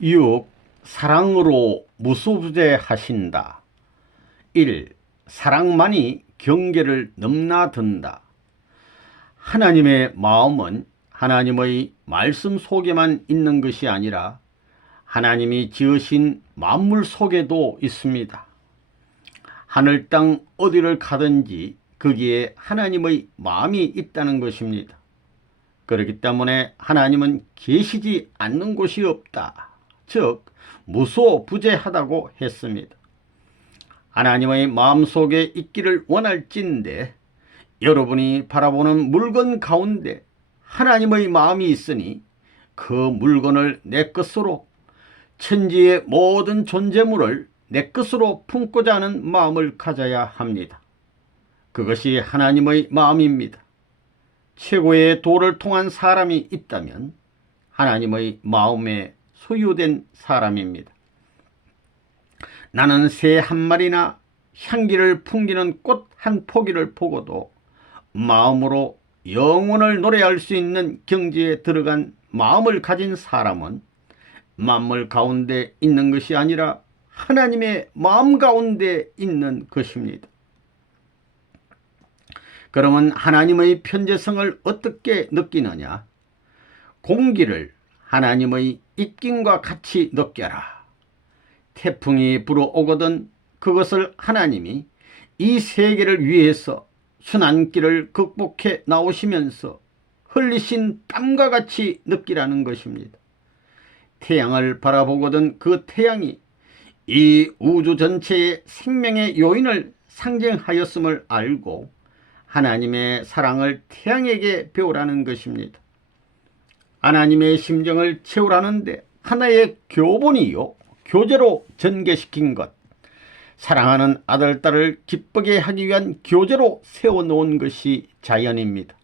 6. 사랑으로 무소부재하신다. 1. 사랑만이 경계를 넘나든다. 하나님의 마음은 하나님의 말씀 속에만 있는 것이 아니라 하나님이 지으신 만물 속에도 있습니다. 하늘 땅 어디를 가든지 거기에 하나님의 마음이 있다는 것입니다. 그렇기 때문에 하나님은 계시지 않는 곳이 없다. 즉 무소부재하다고 했습니다. 하나님의 마음속에 있기를 원할진대 여러분이 바라보는 물건 가운데 하나님의 마음이 있으니 그 물건을 내 것으로, 천지의 모든 존재물을 내 것으로 품고자 하는 마음을 가져야 합니다. 그것이 하나님의 마음입니다. 최고의 도를 통한 사람이 있다면 하나님의 마음에 소유된 사람입니다. 나는 새 한 마리나 향기를 풍기는 꽃 한 포기를 보고도 마음으로 영혼을 노래할 수 있는 경지에 들어간 마음을 가진 사람은 만물 가운데 있는 것이 아니라 하나님의 마음 가운데 있는 것입니다. 그러면 하나님의 편재성을 어떻게 느끼느냐? 공기를 하나님의 입김과 같이 느껴라. 태풍이 불어오거든 그것을 하나님이 이 세계를 위해서 순환길을 극복해 나오시면서 흘리신 땀과 같이 느끼라는 것입니다. 태양을 바라보거든 그 태양이 이 우주 전체의 생명의 요인을 상징하였음을 알고 하나님의 사랑을 태양에게 배우라는 것입니다. 하나님의 심정을 채우라는데 하나의 교본이요 교제로 전개시킨 것, 사랑하는 아들, 딸을 기쁘게 하기 위한 교제로 세워놓은 것이 자연입니다.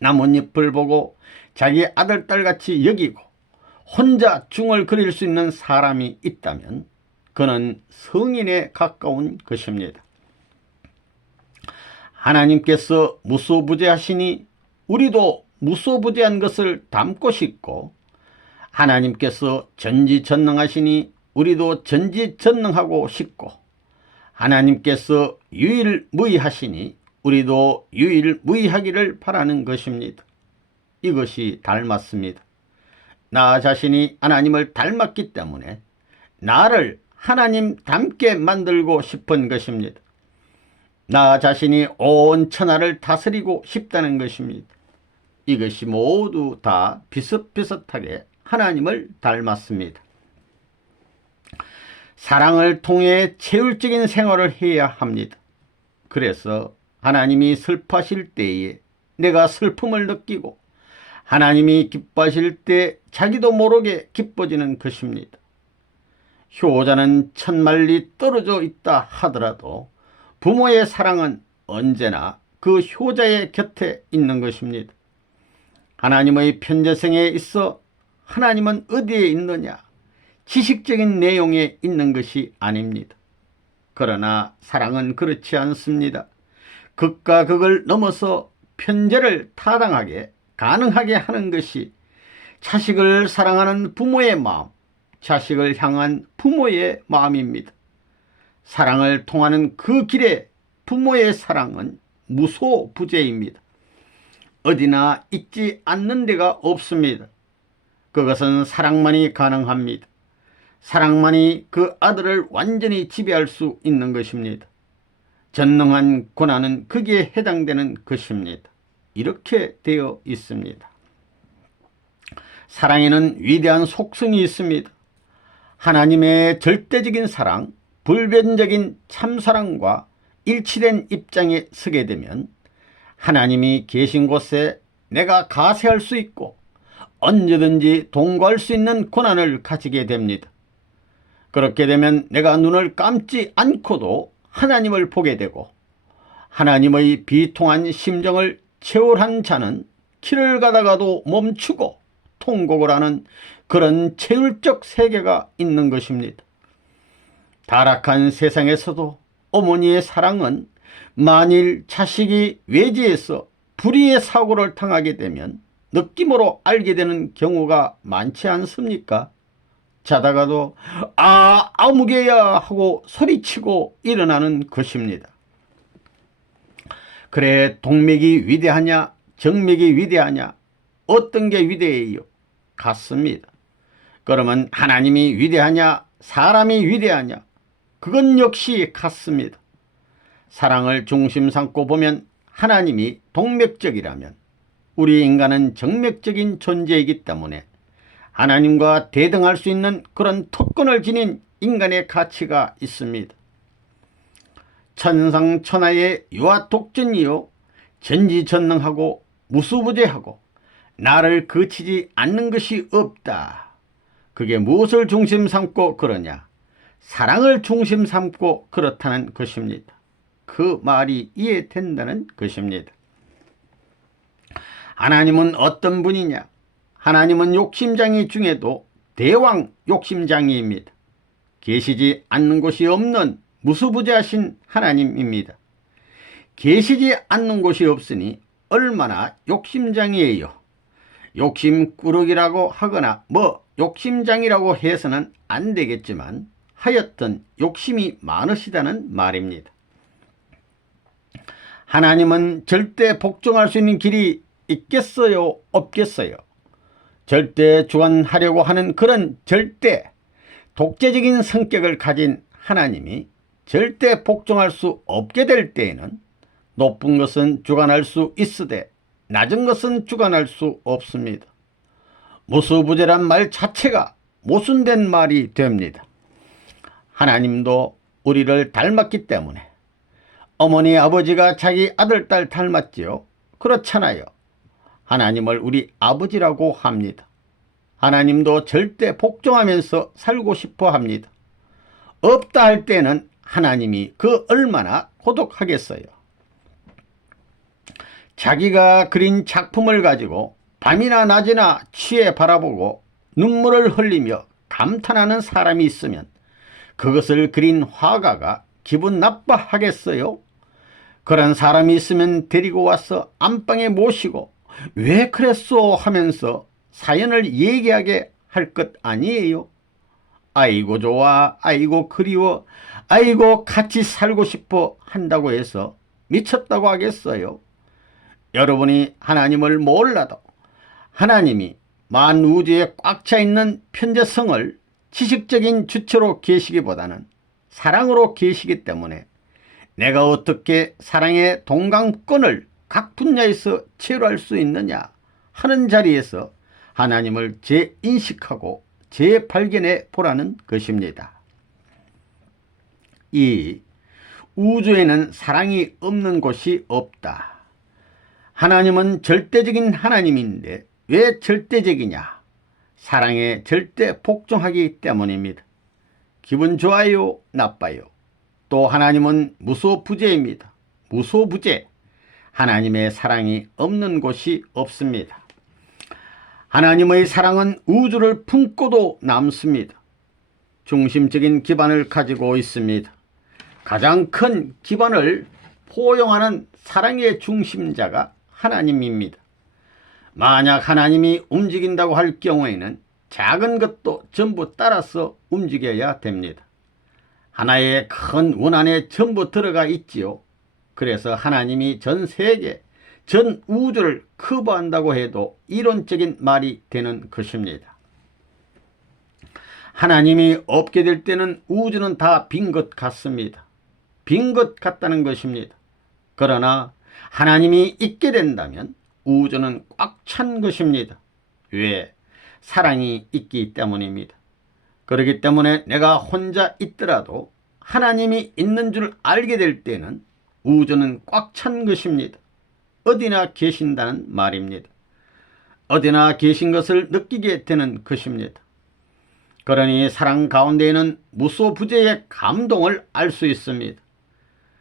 나뭇잎을 보고 자기 아들, 딸같이 여기고 혼자 중을 그릴 수 있는 사람이 있다면 그는 성인에 가까운 것입니다. 하나님께서 무소부재하시니 우리도 무소부재한 것을 담고 싶고, 하나님께서 전지전능하시니 우리도 전지전능하고 싶고, 하나님께서 유일무이하시니 우리도 유일무이하기를 바라는 것입니다. 이것이 닮았습니다. 나 자신이 하나님을 닮았기 때문에 나를 하나님 닮게 만들고 싶은 것입니다. 나 자신이 온 천하를 다스리고 싶다는 것입니다. 이것이 모두 다 비슷비슷하게 하나님을 닮았습니다. 사랑을 통해 체율적인 생활을 해야 합니다. 그래서 하나님이 슬퍼하실 때에 내가 슬픔을 느끼고 하나님이 기뻐하실 때 자기도 모르게 기뻐지는 것입니다. 효자는 천만리 떨어져 있다 하더라도 부모의 사랑은 언제나 그 효자의 곁에 있는 것입니다. 하나님의 편재성에 있어 하나님은 어디에 있느냐? 지식적인 내용에 있는 것이 아닙니다. 그러나 사랑은 그렇지 않습니다. 극과 극을 넘어서 편재를 타당하게 가능하게 하는 것이 자식을 사랑하는 부모의 마음, 자식을 향한 부모의 마음입니다. 사랑을 통하는 그 길에 부모의 사랑은 무소부재입니다. 어디나 있지 않는 데가 없습니다. 그것은 사랑만이 가능합니다. 사랑만이 그 아들을 완전히 지배할 수 있는 것입니다. 전능한 고난은 거기에 해당되는 것입니다. 이렇게 되어 있습니다. 사랑에는 위대한 속성이 있습니다. 하나님의 절대적인 사랑, 불변적인 참사랑과 일치된 입장에 서게 되면 하나님이 계신 곳에 내가 가세할 수 있고 언제든지 동거할 수 있는 권한을 가지게 됩니다. 그렇게 되면 내가 눈을 감지 않고도 하나님을 보게 되고, 하나님의 비통한 심정을 체울한 자는 길을 가다가도 멈추고 통곡을 하는 그런 체율적 세계가 있는 것입니다. 타락한 세상에서도 어머니의 사랑은 만일 자식이 외지에서 불의의 사고를 당하게 되면 느낌으로 알게 되는 경우가 많지 않습니까? 자다가도 아무개야 하고 소리치고 일어나는 것입니다. 그래, 동맥이 위대하냐 정맥이 위대하냐, 어떤 게 위대해요? 같습니다. 그러면 하나님이 위대하냐 사람이 위대하냐, 그건 역시 같습니다. 사랑을 중심 삼고 보면 하나님이 동맥적이라면 우리 인간은 정맥적인 존재이기 때문에 하나님과 대등할 수 있는 그런 특권을 지닌 인간의 가치가 있습니다. 천상천하의 유아독전이요 전지전능하고 무수부재하고 나를 그치지 않는 것이 없다. 그게 무엇을 중심 삼고 그러냐? 사랑을 중심 삼고 그렇다는 것입니다. 그 말이 이해된다는 것입니다. 하나님은 어떤 분이냐? 하나님은 욕심장이 중에도 대왕 욕심장이입니다. 계시지 않는 곳이 없는 무수부재하신 하나님입니다. 계시지 않는 곳이 없으니 얼마나 욕심장이에요. 욕심꾸러기라고 하거나 욕심장이라고 해서는 안 되겠지만 하여튼 욕심이 많으시다는 말입니다. 하나님은 절대 복종할 수 있는 길이 있겠어요? 없겠어요? 절대 주관하려고 하는 그런 절대 독재적인 성격을 가진 하나님이 절대 복종할 수 없게 될 때에는 높은 것은 주관할 수 있으되 낮은 것은 주관할 수 없습니다. 무수부재란 말 자체가 모순된 말이 됩니다. 하나님도 우리를 닮았기 때문에 어머니 아버지가 자기 아들 딸 닮았지요? 그렇잖아요. 하나님을 우리 아버지라고 합니다. 하나님도 절대 복종하면서 살고 싶어 합니다. 없다 할 때는 하나님이 그 얼마나 고독하겠어요. 자기가 그린 작품을 가지고 밤이나 낮이나 취해 바라보고 눈물을 흘리며 감탄하는 사람이 있으면 그것을 그린 화가가 기분 나빠하겠어요? 그런 사람이 있으면 데리고 와서 안방에 모시고 왜 그랬소 하면서 사연을 얘기하게 할 것 아니에요? 아이고 좋아, 아이고 그리워, 아이고 같이 살고 싶어 한다고 해서 미쳤다고 하겠어요? 여러분이 하나님을 몰라도 하나님이 만우주에 꽉 차 있는 편재성을 지식적인 주체로 계시기보다는 사랑으로 계시기 때문에 내가 어떻게 사랑의 동강권을 각 분야에서 체류할 수 있느냐 하는 자리에서 하나님을 재인식하고 재발견해 보라는 것입니다. 이 우주에는 사랑이 없는 곳이 없다. 하나님은 절대적인 하나님인데 왜 절대적이냐? 사랑에 절대 복종하기 때문입니다. 기분 좋아요? 나빠요? 또 하나님은 무소부재입니다. 무소부재. 하나님의 사랑이 없는 곳이 없습니다. 하나님의 사랑은 우주를 품고도 남습니다. 중심적인 기반을 가지고 있습니다. 가장 큰 기반을 포용하는 사랑의 중심자가 하나님입니다. 만약 하나님이 움직인다고 할 경우에는 작은 것도 전부 따라서 움직여야 됩니다. 하나의 큰 원 안에 전부 들어가 있지요. 그래서 하나님이 전 세계, 전 우주를 커버한다고 해도 이론적인 말이 되는 것입니다. 하나님이 없게 될 때는 우주는 다 빈 것 같습니다. 빈 것 같다는 것입니다. 그러나 하나님이 있게 된다면 우주는 꽉 찬 것입니다. 왜? 사랑이 있기 때문입니다. 그렇기 때문에 내가 혼자 있더라도 하나님이 있는 줄 알게 될 때는 우주는 꽉 찬 것입니다. 어디나 계신다는 말입니다. 어디나 계신 것을 느끼게 되는 것입니다. 그러니 사랑 가운데에는 무소부재의 감동을 알 수 있습니다.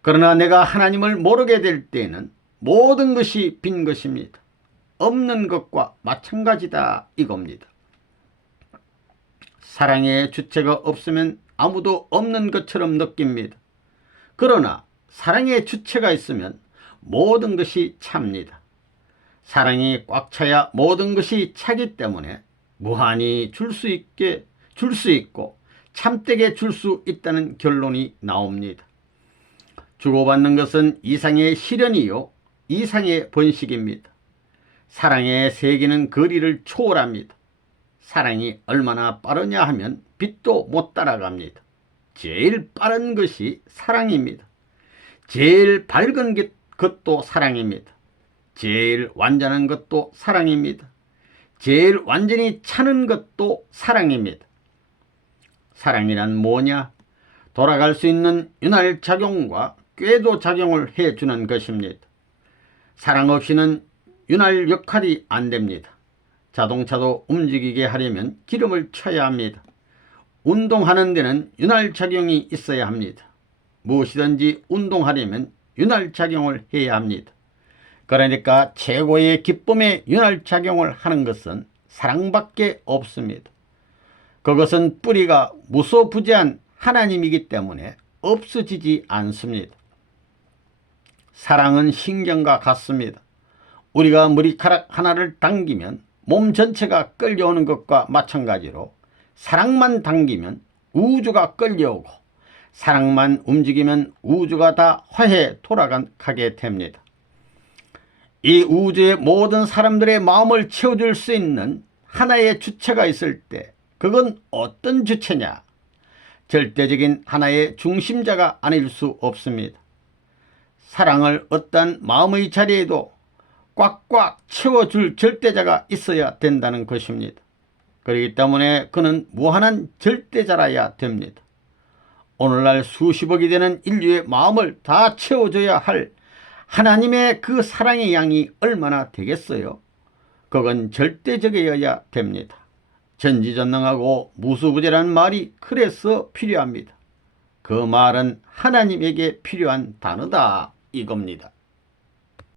그러나 내가 하나님을 모르게 될 때에는 모든 것이 빈 것입니다. 없는 것과 마찬가지다 이겁니다. 사랑의 주체가 없으면 아무도 없는 것처럼 느낍니다. 그러나 사랑의 주체가 있으면 모든 것이 찹니다. 사랑이 꽉 차야 모든 것이 차기 때문에 무한히 줄 수 있게 줄 수 있고 참되게 줄 수 있다는 결론이 나옵니다. 주고받는 것은 이상의 실현이요 이상의 번식입니다. 사랑의 세계는 거리를 초월합니다. 사랑이 얼마나 빠르냐 하면 빛도 못 따라갑니다. 제일 빠른 것이 사랑입니다. 제일 밝은 것도 사랑입니다. 제일 완전한 것도 사랑입니다. 제일 완전히 차는 것도 사랑입니다. 사랑이란 뭐냐? 돌아갈 수 있는 윤활작용과 궤도작용을 해주는 것입니다. 사랑 없이는 윤활 역할이 안 됩니다. 자동차도 움직이게 하려면 기름을 쳐야 합니다. 운동하는 데는 윤활작용이 있어야 합니다. 무엇이든지 운동하려면 윤활작용을 해야 합니다. 그러니까 최고의 기쁨의 윤활작용을 하는 것은 사랑밖에 없습니다. 그것은 뿌리가 무소부재한 하나님이기 때문에 없어지지 않습니다. 사랑은 신경과 같습니다. 우리가 머리카락 하나를 당기면 몸 전체가 끌려오는 것과 마찬가지로 사랑만 당기면 우주가 끌려오고 사랑만 움직이면 우주가 다 화해 돌아가게 됩니다. 이 우주의 모든 사람들의 마음을 채워줄 수 있는 하나의 주체가 있을 때 그건 어떤 주체냐? 절대적인 하나의 중심자가 아닐 수 없습니다. 사랑을 어떤 마음의 자리에도 꽉꽉 채워줄 절대자가 있어야 된다는 것입니다. 그렇기 때문에 그는 무한한 절대자라야 됩니다. 오늘날 수십억이 되는 인류의 마음을 다 채워줘야 할 하나님의 그 사랑의 양이 얼마나 되겠어요? 그건 절대적이어야 됩니다. 전지전능하고 무수부재라는 말이 그래서 필요합니다. 그 말은 하나님에게 필요한 단어다 이겁니다.